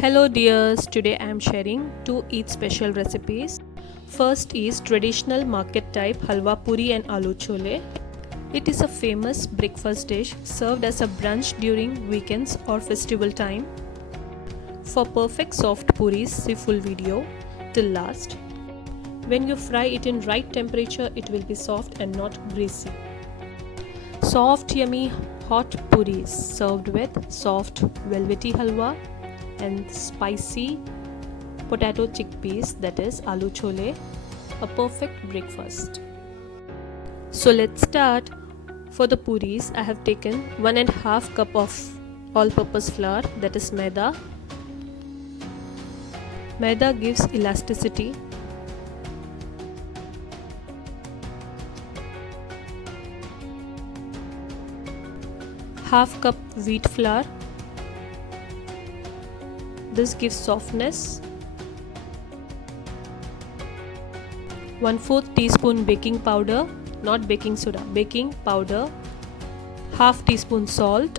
Hello dears, today I am sharing two Eid special recipes. First is traditional market type halwa puri and aloo chole. It is a famous breakfast dish served as a brunch during weekends or festival time. For perfect soft puris, see full video till last. When you fry it in right temperature, it will be soft and not greasy. Soft yummy hot puris served with soft velvety halwa and spicy potato chickpeas, that is aloo chole, a perfect breakfast. So let's start. For the puris, I have taken 1.5 cup of all-purpose flour, that is maida. Maida gives elasticity. Half cup wheat flour. This gives softness. 1/4 teaspoon baking powder, not baking soda, baking powder. Half teaspoon salt.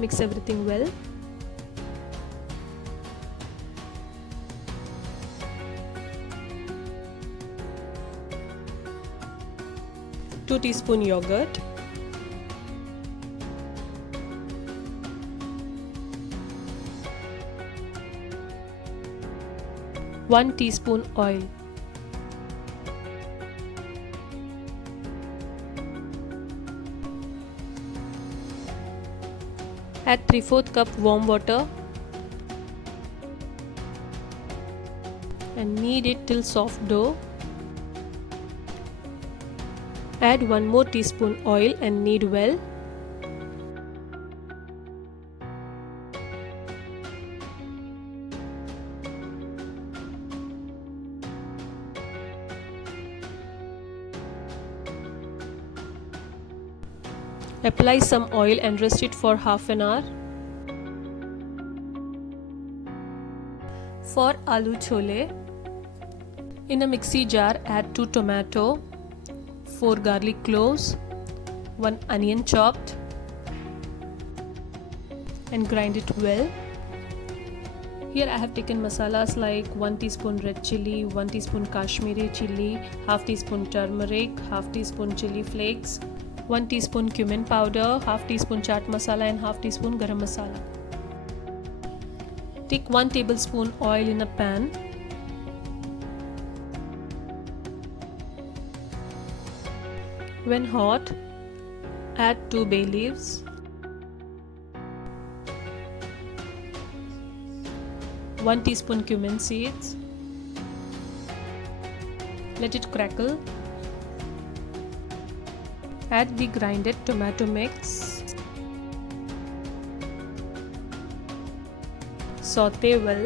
Mix everything well. Two teaspoon yogurt. One teaspoon oil. Add 3/4 cup warm water and knead it till soft dough. Add 1 more teaspoon oil and knead well. Apply some oil and rest it for half an hour. For aloo chole, in a mixie jar add 2 tomato, 4 garlic cloves, 1 onion chopped and grind it well. Here I have taken masalas like 1 teaspoon red chili, 1 teaspoon Kashmiri chili, half teaspoon turmeric, half teaspoon chili flakes, 1 teaspoon cumin powder, half teaspoon chaat masala and half teaspoon garam masala. Take 1 tablespoon oil in a pan. When hot, add 2 bay leaves, one teaspoon cumin seeds. Let it crackle. Add the grinded tomato mix. Saute well.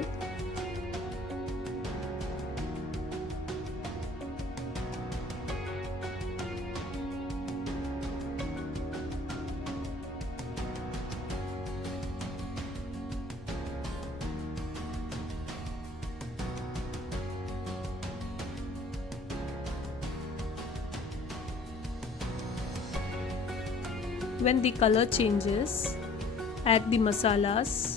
When the color changes, add the masalas.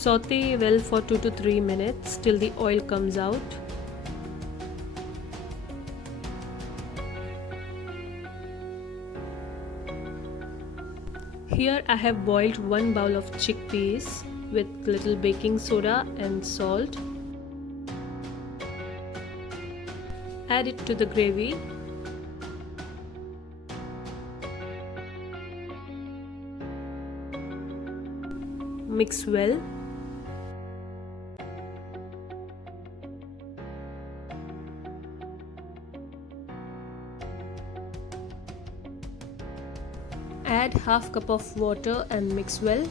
Saute well for 2 to 3 minutes till the oil comes out. Here I have boiled 1 bowl of chickpeas with little baking soda and salt. Add it to the gravy. Mix well. Add half cup of water and mix well.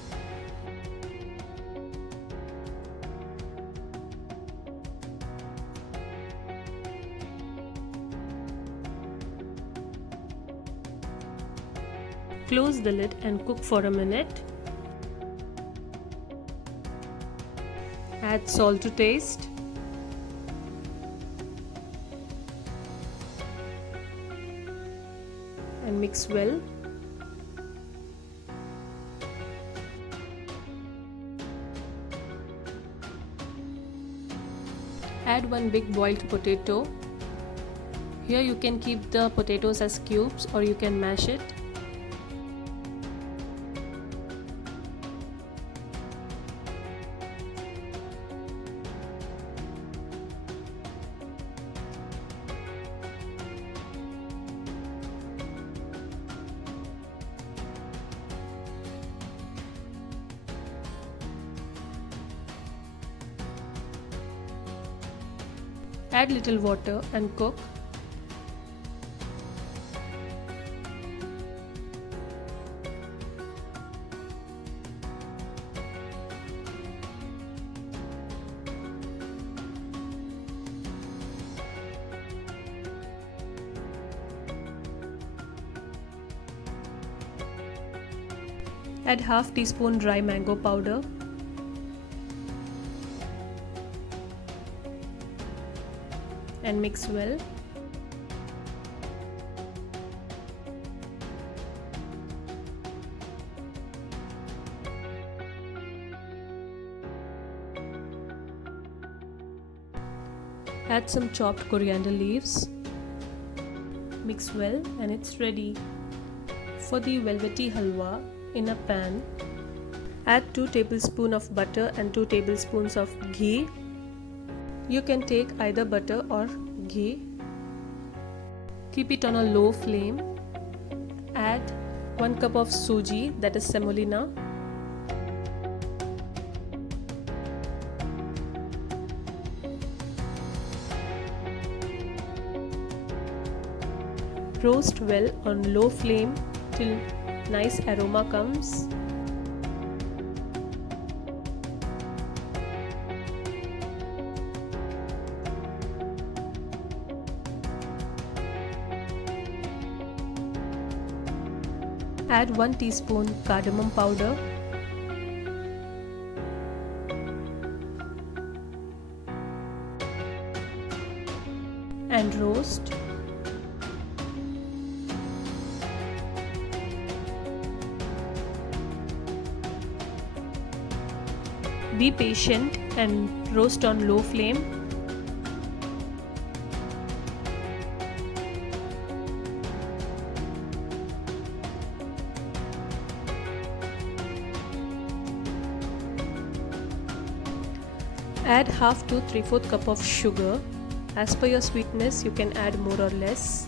Close the lid and cook for a minute. Add salt to taste. And mix well. Add one big boiled potato. Here you can keep the potatoes as cubes or you can mash it. Add little water and cook. Add half teaspoon dry mango powder. And mix well. Add some chopped coriander leaves. Mix well and it's ready. For the velvety halwa, in a pan, add 2 tablespoons of butter and 2 tablespoons of ghee. You can take either butter or ghee. Keep it on a low flame. Add 1 cup of suji, that is semolina. Roast well on low flame till nice aroma comes. Add 1 teaspoon cardamom powder. And roast. Be patient and roast on low flame. Add half to 3/4 cup of sugar. As per your sweetness, you can add more or less.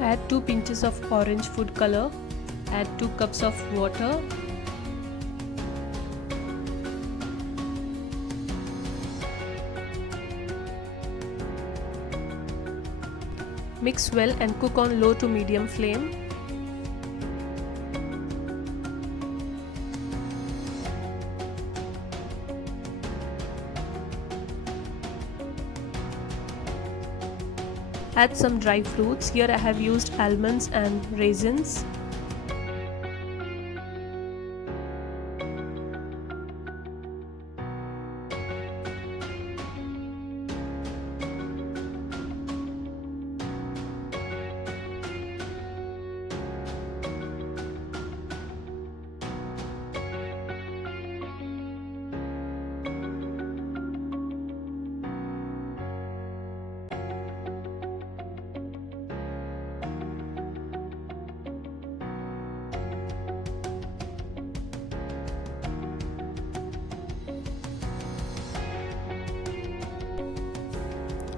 Add 2 pinches of orange food color. Add 2 cups of water. Mix well and cook on low to medium flame. Add some dry fruits. Here I have used almonds and raisins.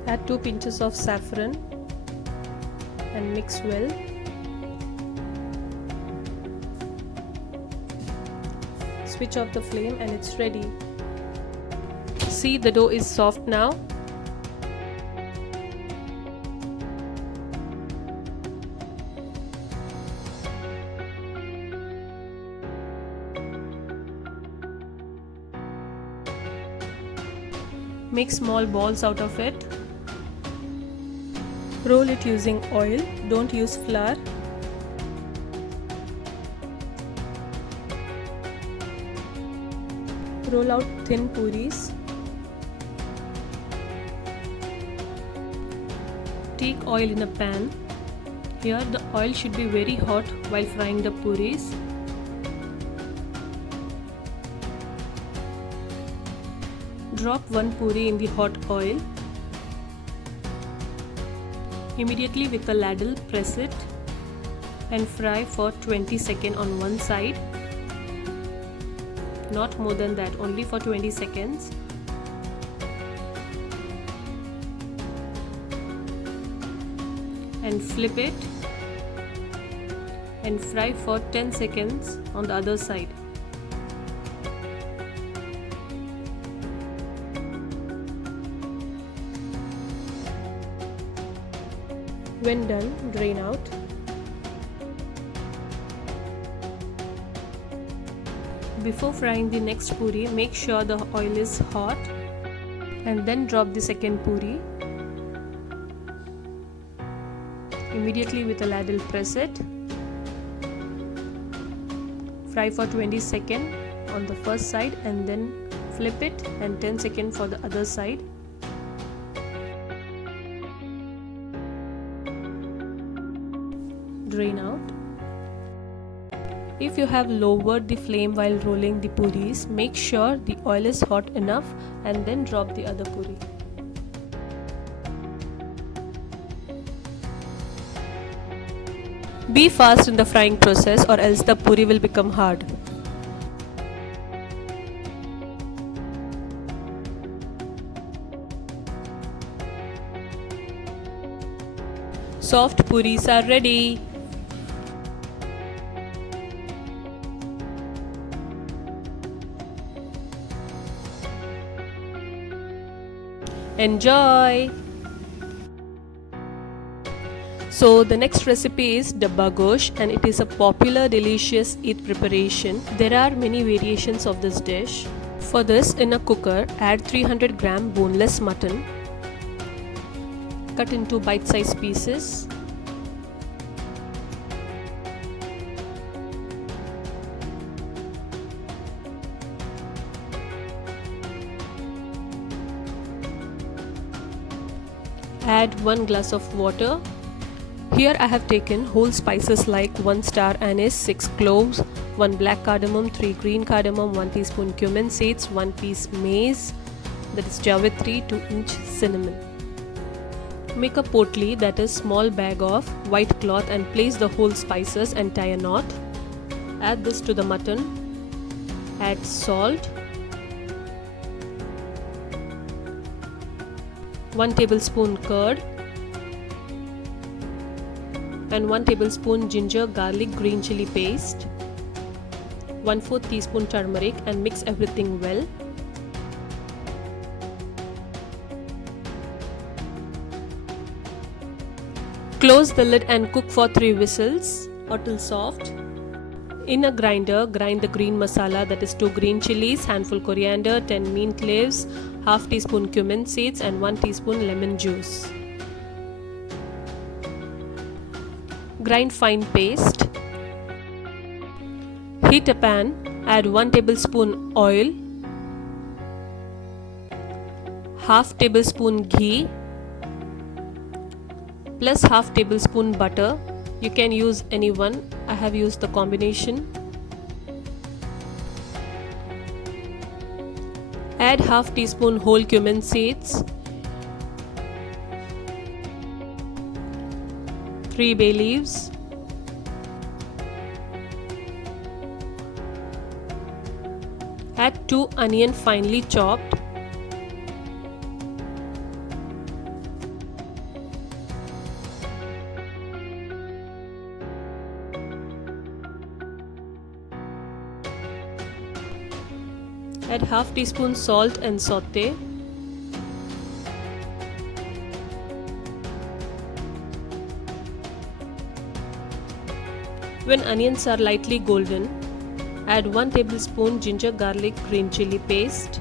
Add 2 pinches of saffron and mix well. Switch off the flame and it's ready. See, the dough is soft now. Make small balls out of it. Roll it using oil, don't use flour. Roll out thin puris. Take oil in a pan. Here the oil should be very hot while frying the puris. Drop one puri in the hot oil. Immediately with a ladle press it and fry for 20 seconds on one side. Not more than that, only for 20 seconds. And flip it and fry for 10 seconds on the other side. When done, drain out. Before frying the next puri, make sure the oil is hot and then drop the second puri. Immediately with a ladle press it. Fry for 20 seconds on the first side and then flip it and 10 seconds for the other side. Drain out. If you have lowered the flame while rolling the puris, make sure the oil is hot enough and then drop the other puri. Be fast in the frying process or else the puri will become hard. Soft puris are ready. Enjoy! So the next recipe is dabba gosht and it is a popular delicious Eid preparation. There are many variations of this dish. For this, in a cooker, add 300 gram boneless mutton. Cut into bite-sized pieces. Add 1 glass of water. Here I have taken whole spices like 1 star anise, 6 cloves, 1 black cardamom, 3 green cardamom, 1 teaspoon cumin seeds, 1 piece maize, that is jawitri, 2-inch cinnamon. Make a potli, that is small bag of white cloth, and place the whole spices and tie a knot. Add this to the mutton. Add salt, 1 tablespoon curd, and 1 tablespoon ginger garlic green chili paste, 1/4 teaspoon turmeric, and mix everything well. Close the lid and cook for 3 whistles or till soft. In a grinder, grind the green masala, that is 2 green chilies, handful coriander, 10 mint leaves, half teaspoon cumin seeds, and 1 teaspoon lemon juice. Grind fine paste. Heat a pan, add 1 tablespoon oil, half tablespoon ghee, plus half tablespoon butter. You can use any one, I have used the combination. Add half teaspoon whole cumin seeds, 3 bay leaves, add 2 onion finely chopped, add half teaspoon salt and saute. When onions are lightly golden, add 1 tablespoon ginger garlic green chili paste.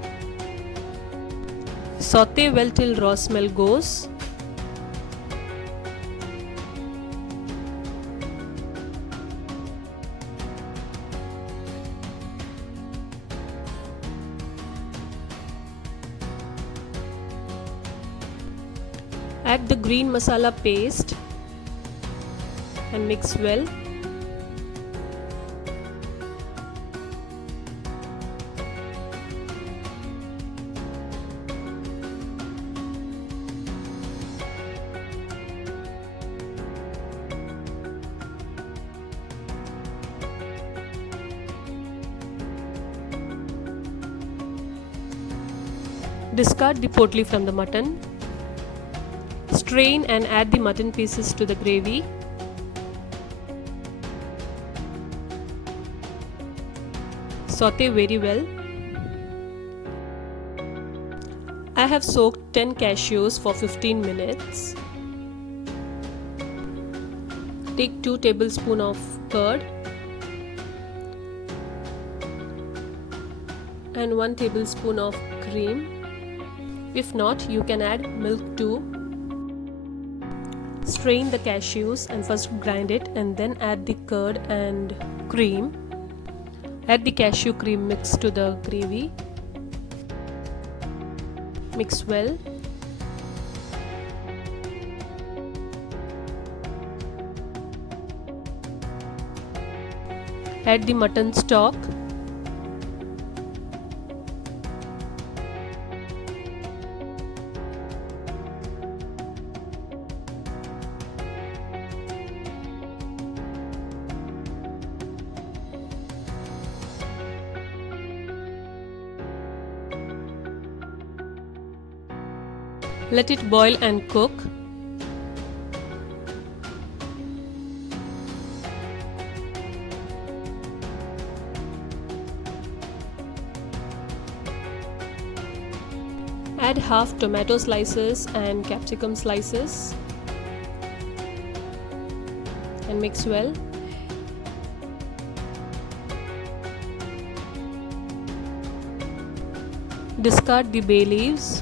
Saute well till raw smell goes. Add the green masala paste and mix well. Discard the potli from the mutton. Strain and add the mutton pieces to the gravy. Saute very well. I have soaked 10 cashews for 15 minutes. Take 2 tablespoons of curd and 1 tablespoon of cream. If not, you can add milk too. Strain the cashews and first grind it and then add the curd and cream. Add the cashew cream mix to the gravy. Mix well. Add the mutton stock. Let it boil and cook. Add half tomato slices and capsicum slices and mix well. Discard the bay leaves.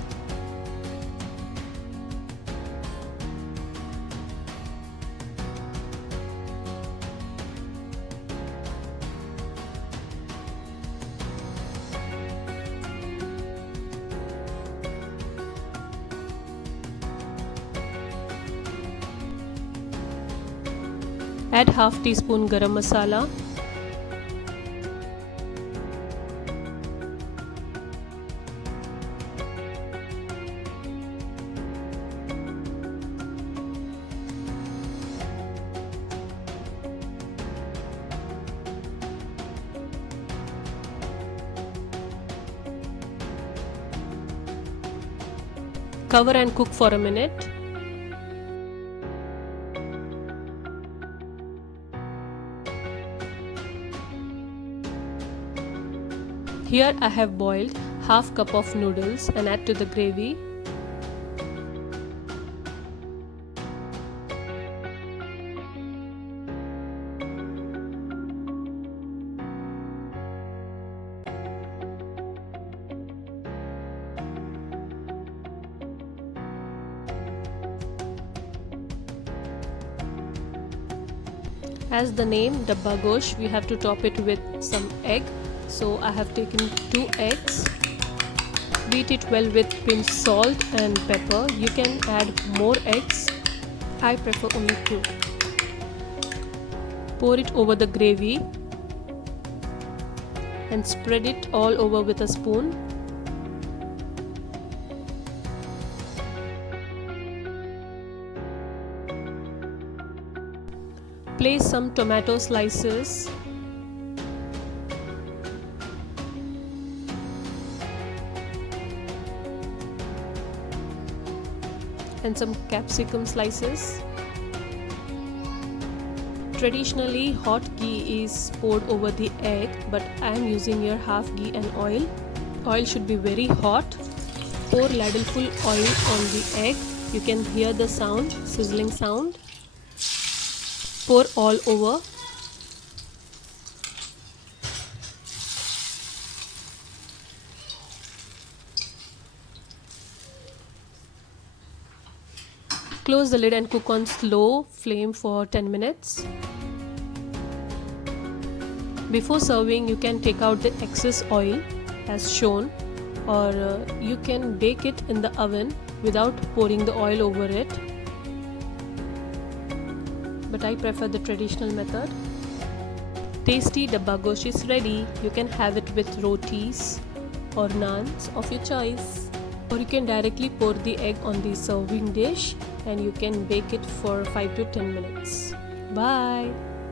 Add half teaspoon garam masala. Cover and cook for a minute. Here I have boiled half cup of noodles and add to the gravy. As the name Dabba Gosht, we have to top it with some egg. So I have taken 2 eggs. Beat it well with pinch salt and pepper. You can add more eggs. I prefer only 2. Pour it over the gravy and spread it all over with a spoon. Place some tomato slices and some capsicum slices. Traditionally, hot ghee is poured over the egg, but I am using here half ghee and oil. Oil should be very hot. Pour ladleful oil on the egg. You can hear the sound, sizzling sound. Pour all over. Close the lid and cook on slow flame for 10 minutes. Before serving, you can take out the excess oil as shown, or you can bake it in the oven without pouring the oil over it. But I prefer the traditional method. Tasty dabba gosht is ready. You can have it with rotis or naans of your choice. Or you can directly pour the egg on the serving dish and you can bake it for 5 to 10 minutes. Bye!